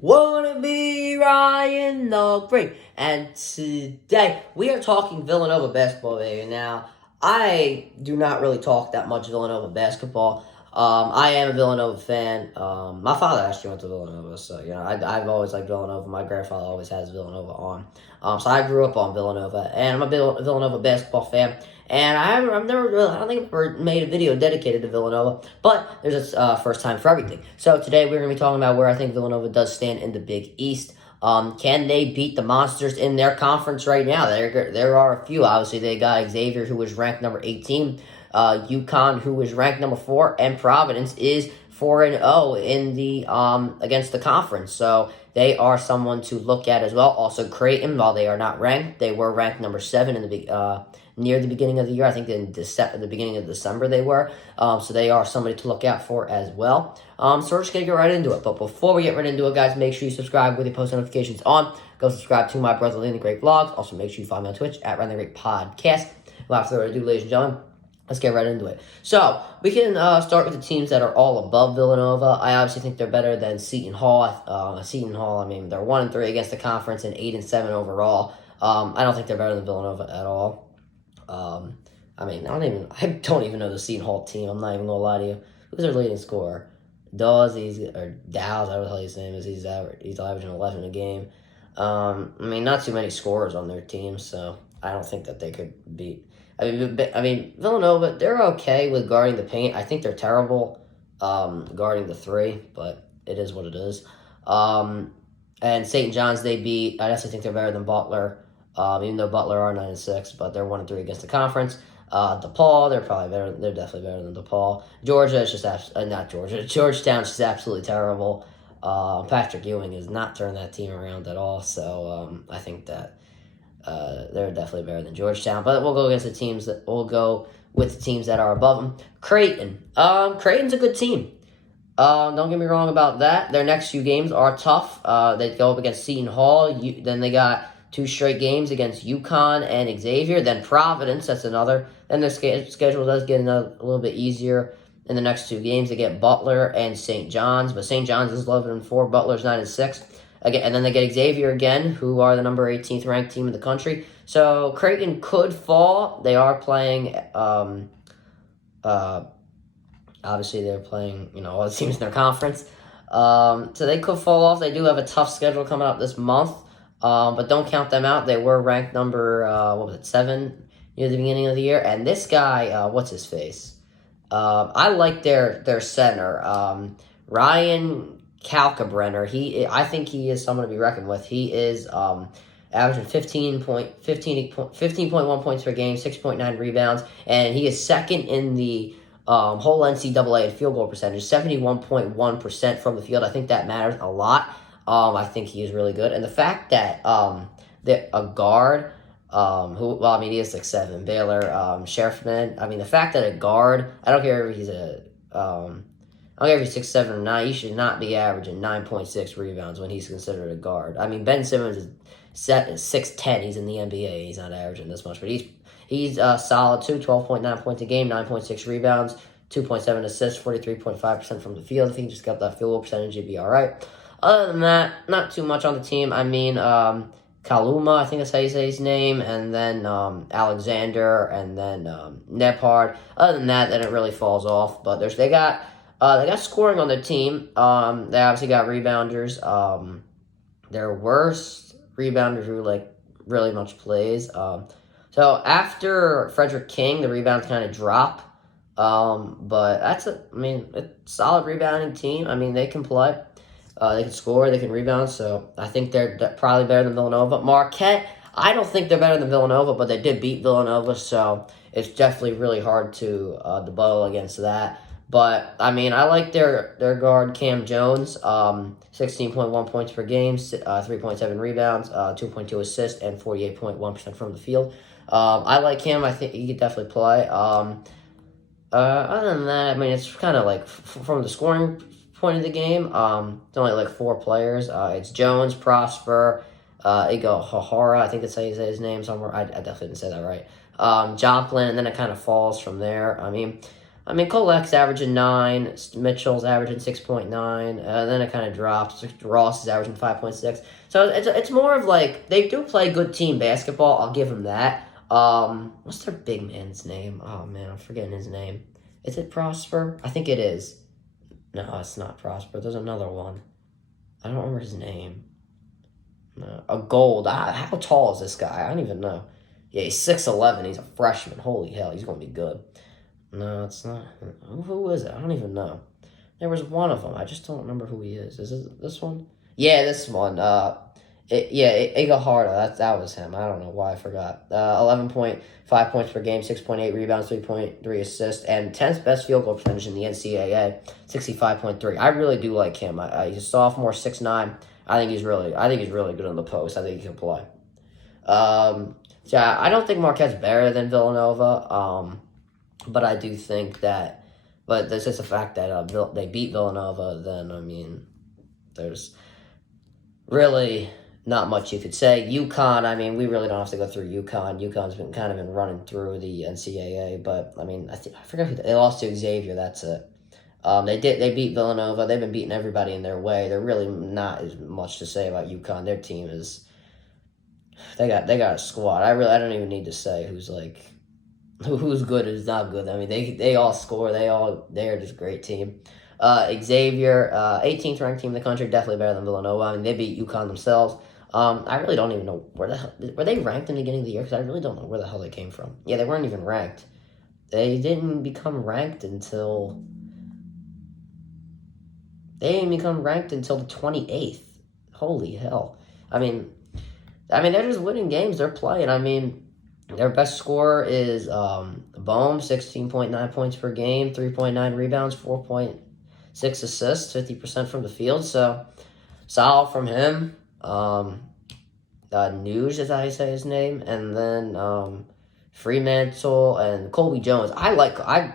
Wanna be Ryan the Great. And today we are talking Villanova basketball, baby. Now, I do not really talk that much Villanova basketball. I am a Villanova fan. My father actually went to Villanova, so I've always liked Villanova. My grandfather always has Villanova on. So I grew up on Villanova, and I'm a Villanova basketball fan. And I've never really, I don't think I've ever made a video dedicated to Villanova, but there's a first time for everything. So today we're going to be talking about where I think Villanova does stand in the Big East. Can they beat the monsters in their conference right now? There are a few. Obviously, they got Xavier, who was ranked number 18, UConn, who was ranked number 4, and Providence is 4-0 in the against the conference. So they are someone to look at as well. Also, Creighton, while they are not ranked, they were ranked number 7 in the near the beginning of the year. I think in the beginning of December they were. So they are somebody to look out for as well. So we're just going to get right into it. But before we get right into it, guys, make sure you subscribe with your post notifications on. Go subscribe to my brother Leland the Great Vlogs. Also, make sure you follow me on Twitch at Ryan the Great Podcast. Without further ado, ladies and gentlemen, let's get right into it. So, we can start with the teams that are all above Villanova. I obviously think they're better than Seton Hall. Seton Hall, they're 1-3 against the conference and 8-7 overall. I don't think they're better than Villanova at all. I don't even know the Seton Hall team. I'm not even gonna lie to you. Who's their leading scorer? Dows, whatever the hell his name is. He's averaging 11 a game. Not too many scorers on their team, so I don't think that they could beat. Villanova, they're okay with guarding the paint. I think they're terrible guarding the 3, but it is what it is. And St. John's they beat. I actually think they're better than Butler. Even though Butler are 9-6, but they're 1-3 against the conference. DePaul, they're probably better. They're definitely better than DePaul. Georgia is just not Georgia. Georgetown's just absolutely terrible. Patrick Ewing has not turned that team around at all. So I think that they're definitely better than Georgetown. But we'll go with the teams that are above them. Creighton. Creighton's a good team. Don't get me wrong about that. Their next few games are tough. They go up against Seton Hall. Then they got 2 straight games against UConn and Xavier, then Providence, that's another. Then their schedule does get a little bit easier in the next 2 games. They get Butler and St. John's, but St. John's is 11-4, Butler's 9-6. Again, and then they get Xavier again, who are the number 18th ranked team in the country. So Creighton could fall. They are playing, obviously they're playing, all the teams in their conference. So they could fall off. They do have a tough schedule coming up this month. But don't count them out. They were ranked number 7 near the beginning of the year. And this guy, what's his face? I like their center, Ryan Kalkbrenner. I think he is someone to be reckoned with. He is averaging 15.1 points per game, 6.9 rebounds, and he is second in the whole NCAA in field goal percentage, 71.1% from the field. I think that matters a lot. I think he is really good. And the fact that a guard, he is 6'7", Baylor, Sheriffman. The fact that a guard, I don't care if he's 6'7" or 9, he should not be averaging 9.6 rebounds when he's considered a guard. Ben Simmons is 6'10", he's in the NBA, he's not averaging this much, but he's solid too, 12.9 points a game, 9.6 rebounds, 2.7 assists, 43.5% from the field. If he just got that field goal percentage, he'd be all right. Other than that, not too much on the team. Kaluma, I think that's how you say his name, and then Alexander, and then Nebhard. Other than that, then it really falls off. But they got scoring on their team. They obviously got rebounders. Their worst rebounder who really much plays. So after Frederick King, the rebounds kind of drop. But that's a solid rebounding team. They can play. They can score, they can rebound, so I think they're probably better than Villanova. Marquette, I don't think they're better than Villanova, but they did beat Villanova, so it's definitely really hard to debuttal against that. But, I like their guard, Cam Jones, 16.1 points per game, 3.7 rebounds, 2.2 assists, and 48.1% from the field. I like him. I think he could definitely play. Other than that, it's kind of from the scoring point of the game, it's only 4 players. It's Jones, Prosper, Igo Hahara, I think that's how you say his name somewhere. I definitely didn't say that right. Joplin, and then it kind of falls from there. I mean, Kolek's averaging 9, Mitchell's averaging 6.9, then it kind of drops. Ross is averaging 5.6. So it's more of like, they do play good team basketball, I'll give them that. What's their big man's name? Oh, man, I'm forgetting his name. Is it Prosper? I think it is. No, it's not Prosper. There's another one. I don't remember his name. No, a Gold. How tall is this guy? I don't even know. Yeah, he's 6'11". He's a freshman. Holy hell, he's going to be good. No, it's not. Who is it? I don't even know. There was one of them. I just don't remember who he is. Is it this one? Yeah, this one. Igahara. That was him. I don't know why I forgot. 11.5 points per game, 6.8 rebounds, 3.3 assists, and 10th best field goal percentage in the NCAA, 65.3. I really do like him. He's a sophomore, 6'9". I think he's really good in the post. I think he can play. Yeah, I don't think Marquette's better than Villanova. But I do think that, but there's just the fact that they beat Villanova, then, I mean, there's really not much you could say. UConn, I mean, we really don't have to go through UConn. UConn's been running through the NCAA, but, I mean, I forgot who they lost to Xavier, that's it. They beat Villanova. They've been beating everybody in their way. They're really not as much to say about UConn. Their team is, they got a squad. I don't even need to say who's good, who's not good. I mean, they all score. They're just a great team. Xavier, 18th ranked team in the country, definitely better than Villanova. I mean, they beat UConn themselves. I really don't even know where the hell were they ranked in the beginning of the year, because I really don't know where the hell they came from. Yeah, they weren't even ranked. They didn't become ranked until the 28th. Holy hell! I mean, they're just winning games. They're playing. I mean, their best scorer is Bohm, 16.9 points per game, 3.9 rebounds, 4.6 assists, 50% from the field. So, solid from him. Nuge is how you say his name. And then Fremantle and Colby Jones. I'm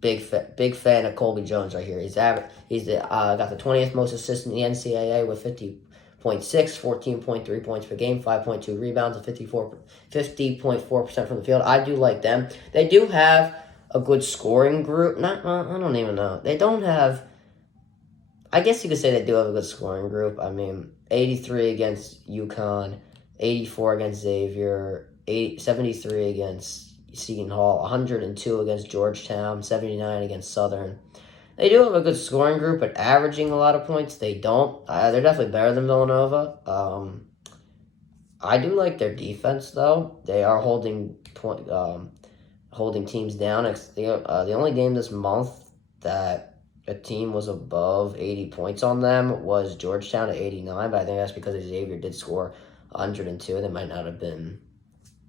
big fan of Colby Jones right here. He's got the 20th most assists in the NCAA with 50.6, 14.3 points per game, 5.2 rebounds, and 50.4% from the field. I do like them. They do have a good scoring group. I don't even know. They don't have, I guess you could say they do have a good scoring group. I mean, 83 against UConn, 84 against Xavier, 73 against Seton Hall, 102 against Georgetown, 79 against Southern. They do have a good scoring group, but averaging a lot of points, they don't. They're definitely better than Villanova. I do like their defense, though. They are holding teams down. The only game this month that a team was above 80 points on them was Georgetown at 89, but I think that's because Xavier did score 102. They might not have been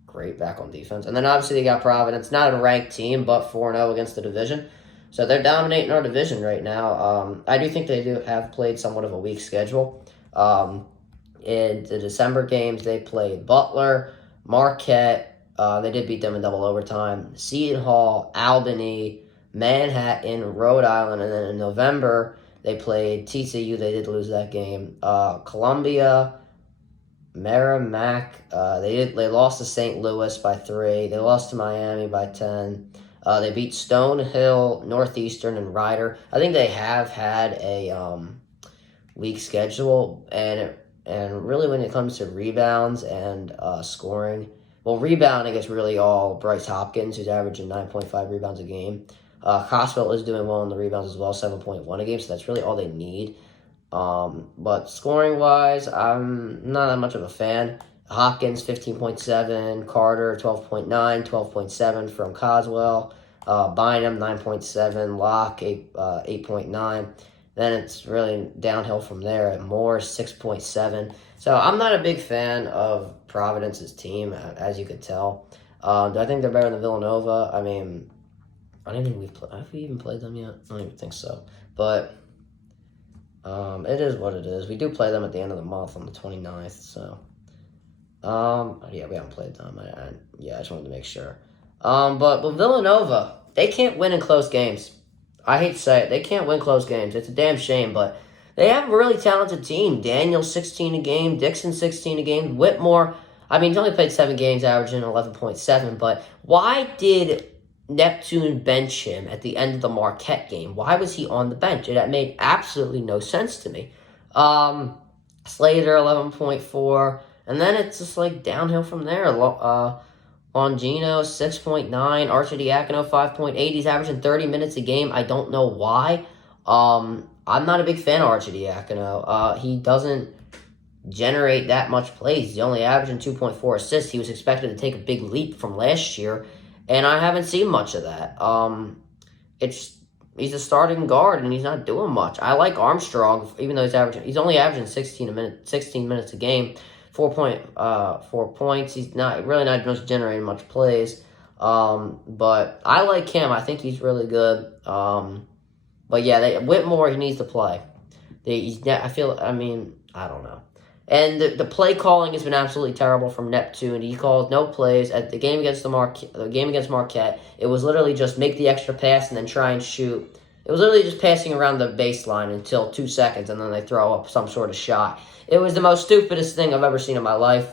great back on defense. And then obviously they got Providence, not a ranked team, but 4-0 against the division. So they're dominating our division right now. I do think they have played somewhat of a weak schedule. In the December games, they played Butler, Marquette. They did beat them in double overtime. Seton Hall, Albany, Manhattan, Rhode Island. And then in November, they played TCU. They did lose that game. Columbia, Merrimack. They lost to St. Louis by 3. They lost to Miami by 10. They beat Stonehill, Northeastern, and Rider. I think they have had a weak schedule, and really when it comes to rebounds and scoring, well, rebounding is really all Bryce Hopkins, who's averaging 9.5 rebounds a game. Crossville is doing well in the rebounds as well, 7.1 a game, so that's really all they need. But scoring-wise, I'm not that much of a fan. Hopkins, 15.7. Carter, 12.9. 12.7 from Coswell. Bynum, 9.7. Locke, 8.9. Then it's really downhill from there. Moore, 6.7. So I'm not a big fan of Providence's team, as you could tell. Do I think they're better than Villanova? I mean, I don't think have we even played them yet? I don't even think so. But it is what it is. We do play them at the end of the month on the 29th, so. Yeah, we haven't played them. I just wanted to make sure. But Villanova, they can't win in close games. I hate to say it. They can't win close games. It's a damn shame, but they have a really talented team. Daniel, 16 a game. Dixon, 16 a game. Whitmore, he's only played 7 games, averaging 11.7, but why did Neptune bench him at the end of the Marquette game? Why was he on the bench? That made absolutely no sense to me. Slater, 11.4. And then it's just like downhill from there. Longino, 6.9. Arcidiacono, 5.8. He's averaging 30 minutes a game. I don't know why. I'm not a big fan of Arcidiacono. He doesn't generate that much plays. He's only averaging 2.4 assists. He was expected to take a big leap from last year, and I haven't seen much of that. He's a starting guard, and he's not doing much. I like Armstrong, even though he's only averaging 16 minutes a game, 4 points. He's not just generating much plays. But I like him. I think he's really good. But yeah, Whitmore, he needs to play. I don't know. And the play calling has been absolutely terrible from Neptune. He called no plays at the game against Marquette. It was literally just make the extra pass and then try and shoot. It was literally just passing around the baseline until 2 seconds, and then they throw up some sort of shot. It was the most stupidest thing I've ever seen in my life.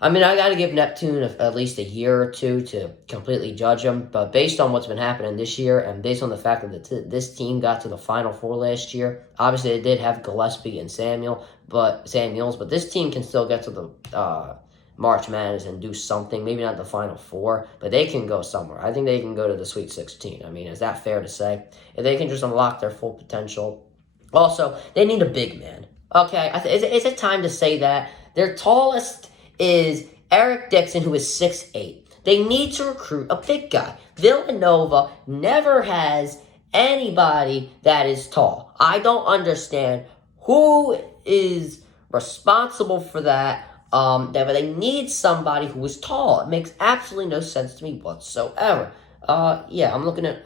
I got to give Neptune at least a year or two to completely judge him. But based on what's been happening this year, and based on the fact that this team got to the Final Four last year, obviously they did have Gillespie and Samuels, but this team can still get to the March Madness and do something. Maybe not the Final Four, but they can go somewhere. I think they can go to the Sweet 16. Is that fair to say? If they can just unlock their full potential. Also, they need a big man. Okay, is it time to say that? Their tallest is Eric Dixon, who is 6'8". They need to recruit a big guy. Villanova never has anybody that is tall. I don't understand who is responsible for that. They need somebody who is tall. It makes absolutely no sense to me whatsoever. I'm looking at,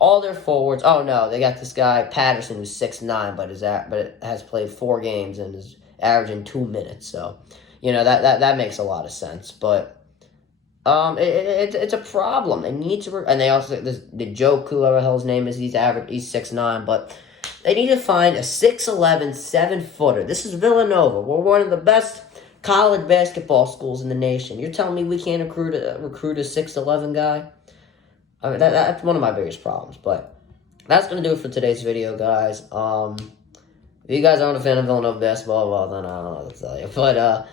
all their forwards. Oh no, they got this guy Patterson who's 6'9", but has played 4 games and is averaging 2 minutes. So, that makes a lot of sense. But it's a problem. They need to, and they also the Joe, whoever the hell his name is, he's 6'9", but they need to find a 6'11", 7-footer. This is Villanova. We're one of the best college basketball schools in the nation. You're telling me we can't recruit a 6'11" guy? That's one of my biggest problems. But that's going to do it for today's video, guys. If you guys aren't a fan of Villanova basketball, well, then I don't know what to tell you. But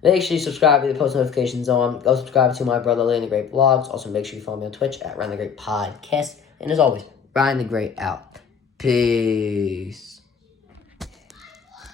make sure you subscribe to the post notifications on. Go subscribe to my brother, Ryan the Great Vlogs. Also, make sure you follow me on Twitch at Ryan the Great Podcast. And as always, Ryan the Great out. Peace.